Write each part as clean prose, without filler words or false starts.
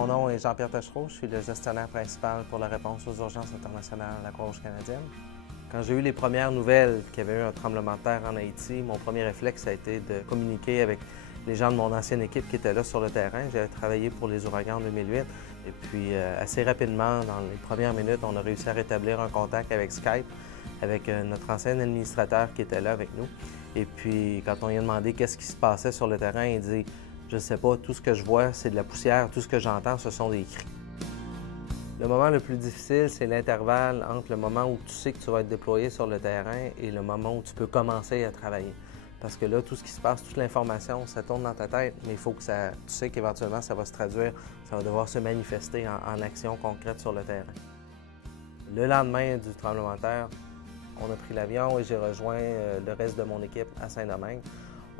Mon nom est Jean-Pierre Tachereau, je suis le gestionnaire principal pour la réponse aux urgences internationales à la Croix-Rouge canadienne. Quand j'ai eu les premières nouvelles qu'il y avait eu un tremblement de terre en Haïti, mon premier réflexe a été de communiquer avec les gens de mon ancienne équipe qui étaient là sur le terrain. J'avais travaillé pour les ouragans en 2008 et puis assez rapidement, dans les premières minutes, on a réussi à rétablir un contact avec Skype, avec notre ancien administrateur qui était là avec nous. Et puis quand on lui a demandé qu'est-ce qui se passait sur le terrain, il dit « Je ne sais pas, tout ce que je vois, c'est de la poussière, tout ce que j'entends, ce sont des cris ». Le moment le plus difficile, c'est l'intervalle entre le moment où tu sais que tu vas être déployé sur le terrain et le moment où tu peux commencer à travailler. Parce que là, tout ce qui se passe, toute l'information, ça tourne dans ta tête, mais il faut que tu sais qu'éventuellement, ça va se traduire, ça va devoir se manifester en action concrète sur le terrain. Le lendemain du tremblement de terre, on a pris l'avion et j'ai rejoint le reste de mon équipe à Saint-Domingue.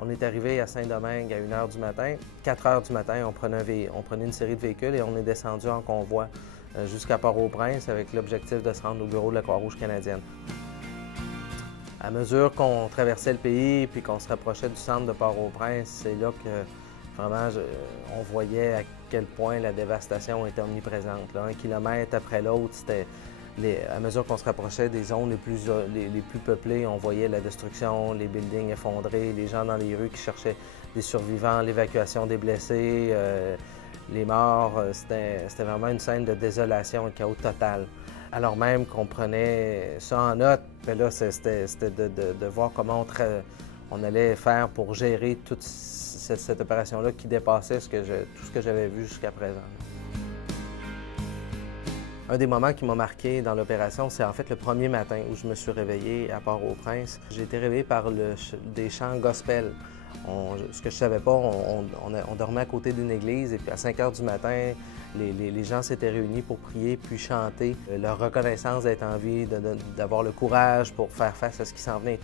On est arrivé à Saint-Domingue à 1 h du matin. 4 h du matin, on prenait une série de véhicules et on est descendu en convoi jusqu'à Port-au-Prince avec l'objectif de se rendre au bureau de la Croix-Rouge canadienne. À mesure qu'on traversait le pays et qu'on se rapprochait du centre de Port-au-Prince, c'est là que vraiment on voyait à quel point la dévastation était omniprésente. Là, 1 kilomètre après l'autre, à mesure qu'on se rapprochait des zones les plus peuplées, on voyait la destruction, les buildings effondrés, les gens dans les rues qui cherchaient des survivants, l'évacuation des blessés, les morts. C'était vraiment une scène de désolation et chaos total. Alors même qu'on prenait ça en note, mais là, c'était de voir comment on allait faire pour gérer toute cette opération-là qui dépassait tout ce que j'avais vu jusqu'à présent. Un des moments qui m'a marqué dans l'opération, c'est en fait le premier matin où je me suis réveillé à Port-au-Prince. J'ai été réveillé par des chants gospel. Ce que je ne savais pas, on dormait à côté d'une église et puis à 5 h du matin, les gens s'étaient réunis pour prier puis chanter leur reconnaissance d'être en vie, d'avoir le courage pour faire face à ce qui s'en venait.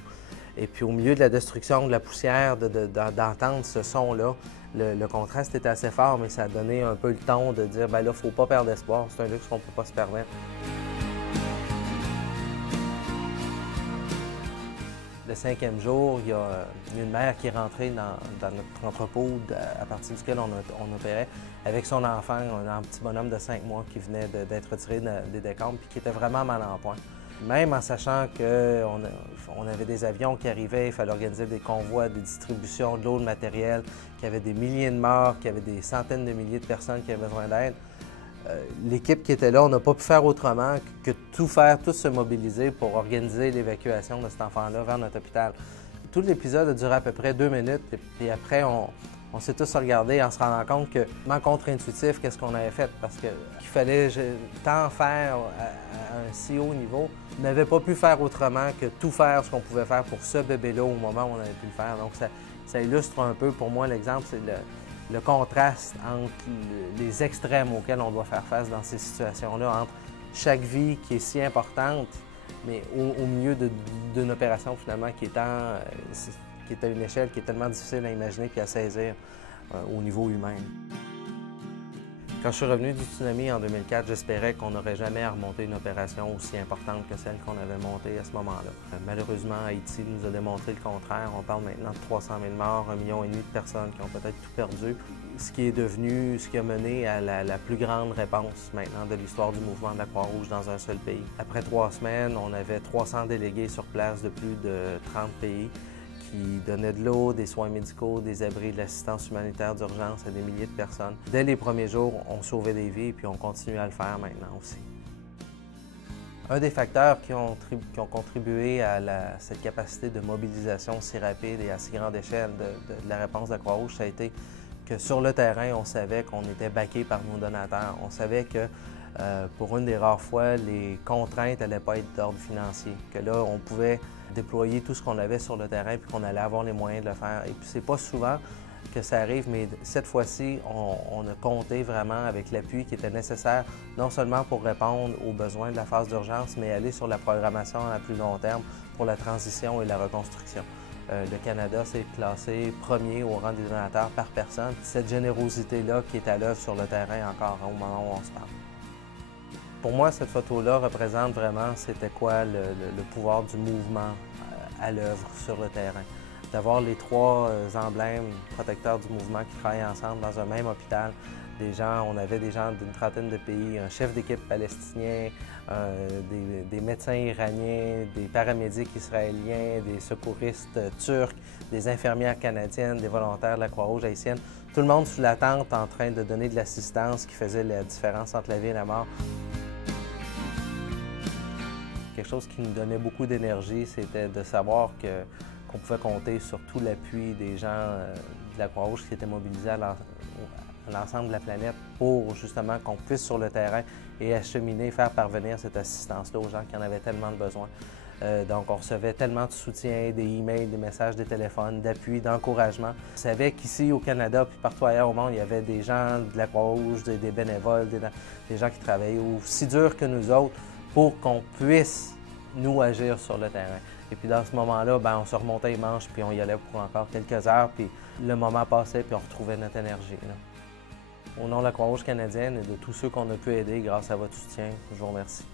Et puis au milieu de la destruction, de la poussière, d'entendre ce son-là, le contraste était assez fort, mais ça a donné un peu le ton de dire « ben là, il ne faut pas perdre espoir, c'est un luxe qu'on ne peut pas se permettre ». Le 5e jour, il y a une mère qui est rentrée dans notre entrepôt à partir duquel on opérait avec son enfant, un petit bonhomme de 5 mois qui venait d'être retiré des décombres et qui était vraiment mal en point. Même en sachant qu'on avait des avions qui arrivaient, il fallait organiser des convois, des distributions de l'eau, de matériel, qu'il y avait des milliers de morts, qu'il y avait des centaines de milliers de personnes qui avaient besoin d'aide. L'équipe qui était là, on n'a pas pu faire autrement que tout faire, tous se mobiliser pour organiser l'évacuation de cet enfant-là vers notre hôpital. Tout l'épisode a duré à peu près 2 minutes et après, on s'est tous regardés en se rendant compte que, contre-intuitif, qu'est-ce qu'on avait fait parce qu'il fallait tant faire à un si haut niveau. On n'avait pas pu faire autrement que tout faire ce qu'on pouvait faire pour ce bébé-là au moment où on avait pu le faire. Donc ça illustre un peu, pour moi, l'exemple, c'est le contraste entre les extrêmes auxquels on doit faire face dans ces situations-là, entre chaque vie qui est si importante, mais au milieu d'une opération finalement qui est à une échelle qui est tellement difficile à imaginer et à saisir au niveau humain. Quand je suis revenu du tsunami en 2004, j'espérais qu'on n'aurait jamais à remonter une opération aussi importante que celle qu'on avait montée à ce moment-là. Malheureusement, Haïti nous a démontré le contraire. On parle maintenant de 300 000 morts, 1,5 million de personnes qui ont peut-être tout perdu, ce qui a mené à la plus grande réponse maintenant de l'histoire du mouvement de la Croix-Rouge dans un seul pays. Après 3 semaines, on avait 300 délégués sur place de plus de 30 pays qui donnaient de l'eau, des soins médicaux, des abris, de l'assistance humanitaire d'urgence à des milliers de personnes. Dès les premiers jours, on sauvait des vies et puis on continue à le faire maintenant aussi. Un des facteurs qui ont contribué à cette capacité de mobilisation si rapide et à si grande échelle de la réponse de la Croix-Rouge, ça a été que sur le terrain, on savait qu'on était backé par nos donateurs. On savait que pour une des rares fois, les contraintes n'allaient pas être d'ordre financier, que là, on pouvait déployer tout ce qu'on avait sur le terrain puis qu'on allait avoir les moyens de le faire. Et puis c'est pas souvent que ça arrive, mais cette fois-ci, on a compté vraiment avec l'appui qui était nécessaire, non seulement pour répondre aux besoins de la phase d'urgence, mais aller sur la programmation à plus long terme pour la transition et la reconstruction. Le Canada s'est classé premier au rang des donateurs par personne. Cette générosité-là qui est à l'œuvre sur le terrain encore au moment où on se parle. Pour moi, cette photo-là représente vraiment c'était quoi le pouvoir du mouvement à l'œuvre sur le terrain. d'avoir les trois emblèmes protecteurs du mouvement qui travaillent ensemble dans un même hôpital. On avait des gens d'une trentaine de pays, un chef d'équipe palestinien, des médecins iraniens, des paramédics israéliens, des secouristes turcs, des infirmières canadiennes, des volontaires de la Croix-Rouge haïtienne. Tout le monde sous la tente en train de donner de l'assistance qui faisait la différence entre la vie et la mort. Quelque chose qui nous donnait beaucoup d'énergie, c'était de savoir qu'on pouvait compter sur tout l'appui des gens de la Croix-Rouge qui étaient mobilisés à l'ensemble de la planète pour justement qu'on puisse sur le terrain et acheminer, faire parvenir cette assistance-là aux gens qui en avaient tellement de besoin. Donc on recevait tellement de soutien, des emails, des messages, des téléphones, d'appui, d'encouragement. On savait qu'ici au Canada puis partout ailleurs au monde, il y avait des gens de la Croix-Rouge, des bénévoles, des gens qui travaillaient aussi dur que nous autres pour qu'on puisse nous agir sur le terrain. Et puis dans ce moment-là, on se remontait les manches puis on y allait pour encore quelques heures puis le moment passait puis on retrouvait notre énergie, là. Au nom de la Croix-Rouge canadienne et de tous ceux qu'on a pu aider grâce à votre soutien, je vous remercie.